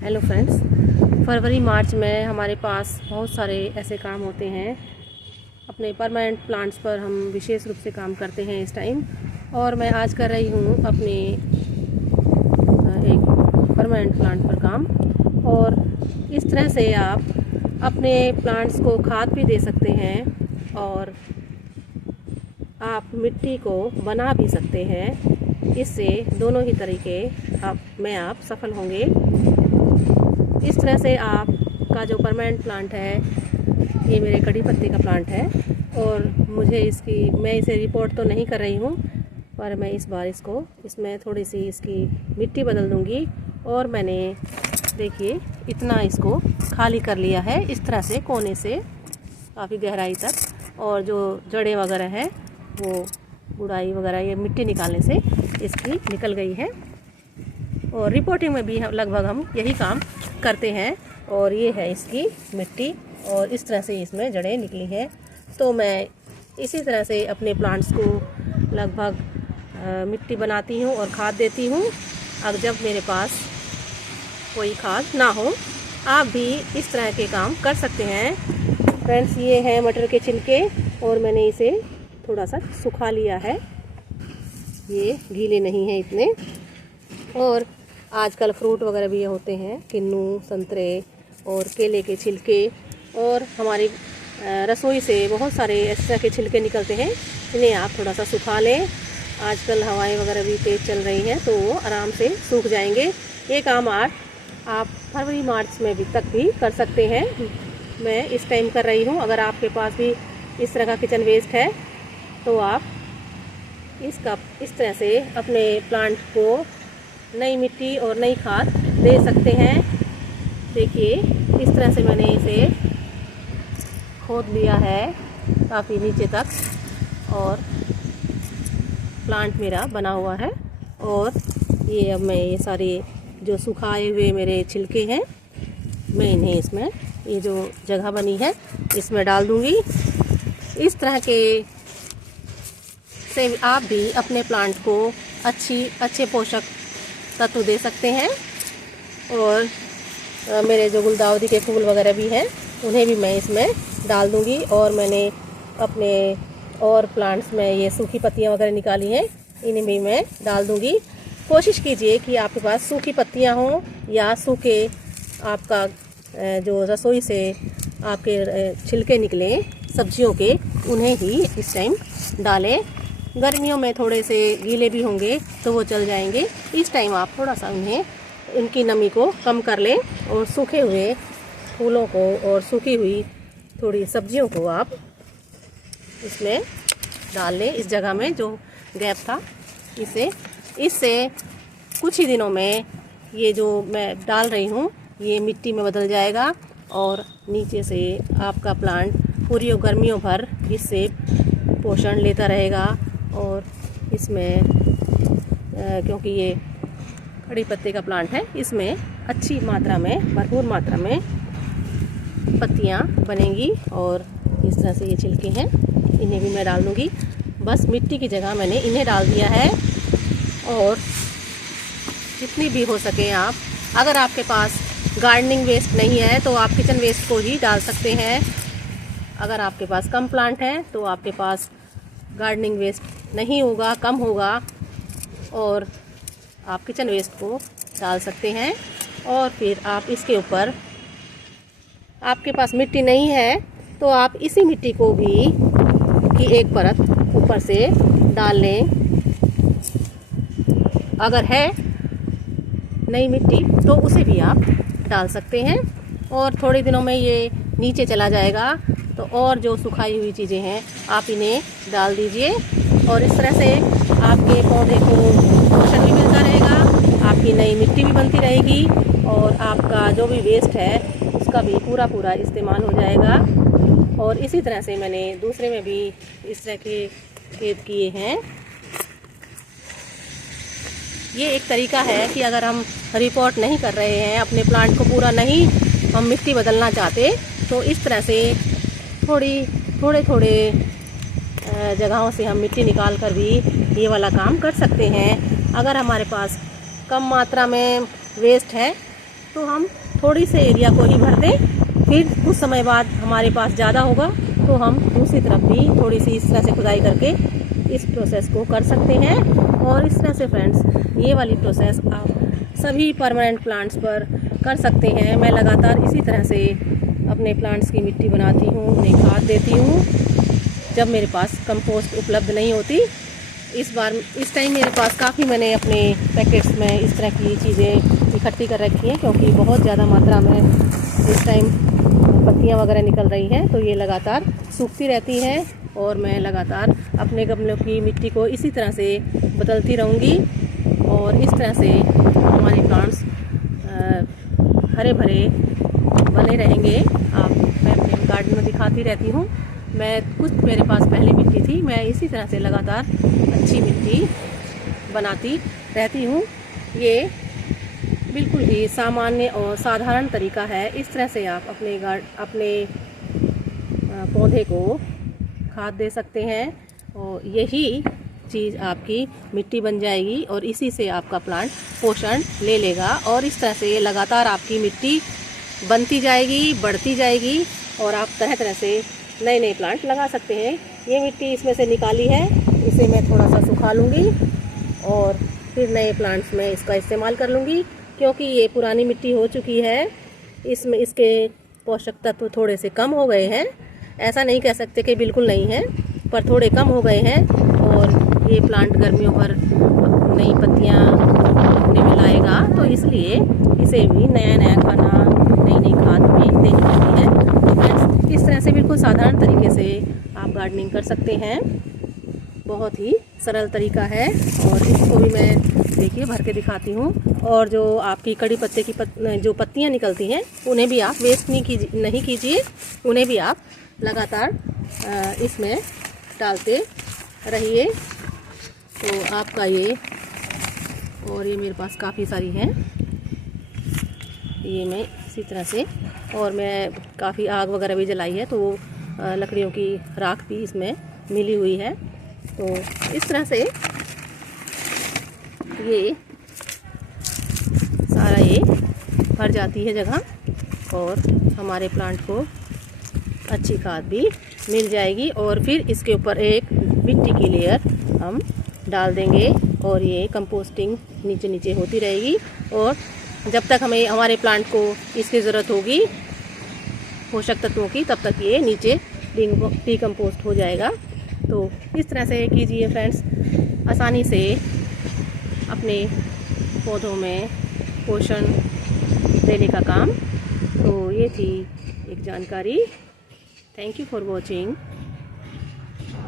Hello friends, फरवरी मार्च में हमारे पास बहुत सारे ऐसे काम होते हैं। अपने परमानेंट प्लांट्स पर हम विशेष रूप से काम करते हैं इस टाइम। और मैं आज कर रही हूँ अपने एक परमानेंट प्लांट पर काम। और इस तरह से आप अपने प्लांट्स को खाद भी दे सकते हैं और आप मिट्टी को बना भी सकते हैं। इससे दोनों ही तरीके आप सफल होंगे। इस तरह से आपका जो परमानेंट प्लांट है, ये मेरे कड़ी पत्ते का प्लांट है और मैं इसे रिपोर्ट तो नहीं कर रही हूँ, पर मैं इस बार इसमें थोड़ी सी इसकी मिट्टी बदल दूँगी। और मैंने देखिए इतना इसको खाली कर लिया है, इस तरह से कोने से काफ़ी गहराई तक। और जो जड़ें वगैरह है वो गुड़ाई वगैरह ये मिट्टी निकालने से इसकी निकल गई है। और रिपोर्टिंग में भी लगभग हम यही काम करते हैं। और ये है इसकी मिट्टी और इस तरह से इसमें जड़ें निकली हैं। तो मैं इसी तरह से अपने प्लांट्स को लगभग मिट्टी बनाती हूँ और खाद देती हूँ। अब जब मेरे पास कोई खाद ना हो, आप भी इस तरह के काम कर सकते हैं। फ्रेंड्स, ये हैं मटर के छिलके और मैंने इसे थोड़ा सा सुखा लिया है, ये गीले नहीं हैं इतने। और आजकल फ्रूट वगैरह भी होते हैं, किन्नू, संतरे और केले के छिलके। और हमारी रसोई से बहुत सारे इस तरह के छिलके निकलते हैं, इन्हें आप थोड़ा सा सुखा लें। आजकल हवाएं वगैरह भी तेज़ चल रही हैं तो वो आराम से सूख जाएंगे। ये काम आप फरवरी मार्च में भी कर सकते हैं। मैं इस टाइम कर रही हूँ। अगर आपके पास भी इस तरह का किचन वेस्ट है तो आप इस तरह से अपने प्लांट को नई मिट्टी और नई खाद दे सकते हैं। देखिए इस तरह से मैंने इसे खोद लिया है काफ़ी नीचे तक और प्लांट मेरा बना हुआ है। और ये अब मैं ये सारे जो सुखाए हुए मेरे छिलके हैं, मैं इन्हें इसमें ये जो जगह बनी है इसमें डाल दूँगी। इस तरह के से आप भी अपने प्लांट को अच्छे पोषक तत्व दे सकते हैं। और मेरे जो गुलदाउदी के फूल वगैरह भी हैं उन्हें भी मैं इसमें डाल दूँगी। और मैंने अपने और प्लांट्स में ये सूखी पत्तियां वगैरह निकाली हैं, इन्हें भी मैं डाल दूँगी। कोशिश कीजिए कि आपके पास सूखी पत्तियां हों या सूखे आपका जो रसोई से आपके छिलके निकलें सब्जियों के, उन्हें ही इस टाइम डालें। गर्मियों में थोड़े से गीले भी होंगे तो वो चल जाएंगे। इस टाइम आप थोड़ा सा उनकी नमी को कम कर लें और सूखे हुए फूलों को और सूखी हुई थोड़ी सब्जियों को आप इसमें डाल लें। इस जगह में जो गैप था इससे कुछ ही दिनों में ये जो मैं डाल रही हूँ ये मिट्टी में बदल जाएगा और नीचे से आपका प्लांट पूरी गर्मियों भर इससे पोषण लेता रहेगा। और इसमें क्योंकि ये कड़ी पत्ते का प्लांट है, इसमें भरपूर मात्रा में पत्तियां बनेंगी। और इस तरह से ये छिलके हैं, इन्हें भी मैं डाल दूँगी। बस मिट्टी की जगह मैंने इन्हें डाल दिया है। और जितनी भी हो सके आप, अगर आपके पास गार्डनिंग वेस्ट नहीं है तो आप किचन वेस्ट को ही डाल सकते हैं। अगर आपके पास कम प्लांट हैं तो आपके पास गार्डनिंग वेस्ट नहीं होगा, कम होगा, और आप किचन वेस्ट को डाल सकते हैं। और फिर आप इसके ऊपर, आपके पास मिट्टी नहीं है तो आप इसी मिट्टी को भी की एक परत ऊपर से डाल लें। अगर है नई मिट्टी तो उसे भी आप डाल सकते हैं। और थोड़े दिनों में ये नीचे चला जाएगा तो और जो सुखाई हुई चीज़ें हैं आप इन्हें डाल दीजिए। और इस तरह से आपके पौधे को पोषण भी मिलता रहेगा, आपकी नई मिट्टी भी बनती रहेगी और आपका जो भी वेस्ट है उसका भी पूरा इस्तेमाल हो जाएगा। और इसी तरह से मैंने दूसरे में भी इस तरह के खेत किए हैं। ये एक तरीका है कि अगर हम रिपोर्ट नहीं कर रहे हैं, अपने प्लांट को पूरा नहीं हम मिट्टी बदलना चाहते, तो इस तरह से थोड़े जगहों से हम मिट्टी निकाल कर भी ये वाला काम कर सकते हैं। अगर हमारे पास कम मात्रा में वेस्ट है तो हम थोड़ी से एरिया को ही भर दें, फिर कुछ समय बाद हमारे पास ज़्यादा होगा तो हम दूसरी तरफ भी थोड़ी सी इस तरह से खुदाई करके इस प्रोसेस को कर सकते हैं। और इस तरह से फ्रेंड्स ये वाली प्रोसेस आप सभी परमानेंट प्लांट्स पर कर सकते हैं। मैं लगातार इसी तरह से अपने प्लांट्स की मिट्टी बनाती हूँ, उन्हें खाद देती हूँ जब मेरे पास कंपोस्ट उपलब्ध नहीं होती। इस टाइम मेरे पास काफ़ी मैंने अपने पैकेट्स में इस तरह की चीज़ें इकट्ठी कर रखी हैं, क्योंकि बहुत ज़्यादा मात्रा में इस टाइम पत्तियां वगैरह निकल रही हैं, तो ये लगातार सूखती रहती हैं और मैं लगातार अपने गमलों की मिट्टी को इसी तरह से बदलती रहूँगी। और इस तरह से हमारे प्लांट्स हरे भरे बने रहेंगे। मैं अपने गार्डन में दिखाती रहती हूँ। मैं कुछ मेरे पास पहले मिट्टी थी, मैं इसी तरह से लगातार अच्छी मिट्टी बनाती रहती हूँ। ये बिल्कुल ही सामान्य और साधारण तरीका है। इस तरह से आप अपने पौधे को खाद दे सकते हैं और यही चीज़ आपकी मिट्टी बन जाएगी और इसी से आपका प्लांट पोषण ले लेगा। और इस तरह से लगातार आपकी मिट्टी बनती जाएगी, बढ़ती जाएगी और आप तरह तरह से नए नए प्लांट लगा सकते हैं। ये मिट्टी इसमें से निकाली है, इसे मैं थोड़ा सा सुखा लूँगी और फिर नए प्लांट्स में इसका इस्तेमाल कर लूँगी, क्योंकि ये पुरानी मिट्टी हो चुकी है। इसमें इसके पोषक तत्व थोड़े से कम हो गए हैं। ऐसा नहीं कह सकते कि बिल्कुल नहीं है, पर थोड़े कम हो गए हैं। और ये प्लांट गर्मियों पर नई पत्तियां लगने में लाएगा, तो इसलिए इसे भी नया नया खाना, नई नई खाद भी देनी पड़ती है। तो इस तरह से बिल्कुल साधारण तरीके से आप गार्डनिंग कर सकते हैं। बहुत ही सरल तरीका है और इसको भी मैं देखिए भर के दिखाती हूँ। और जो आपकी कड़ी पत्ते की जो पत्तियाँ निकलती हैं उन्हें भी आप वेस्ट नहीं कीजिए, उन्हें भी आप लगातार इसमें डालते रहिए। तो आपका ये, और ये मेरे पास काफ़ी सारी हैं, ये मैं इसी तरह से, और मैं काफ़ी आग वगैरह भी जलाई है, तो लकड़ियों की राख भी इसमें मिली हुई है। तो इस तरह से ये सारा ये भर जाती है जगह और हमारे प्लांट को अच्छी खाद भी मिल जाएगी। और फिर इसके ऊपर एक मिट्टी की लेयर हम डाल देंगे और ये कंपोस्टिंग नीचे नीचे होती रहेगी। और जब तक हमें हमारे प्लांट को इसकी ज़रूरत होगी पोषक तत्वों की, तब तक ये नीचे डिकम्पोस्ट हो जाएगा। तो इस तरह से कीजिए फ्रेंड्स, आसानी से अपने पौधों में पोषण देने का काम। तो ये थी एक जानकारी। Thank you for watching.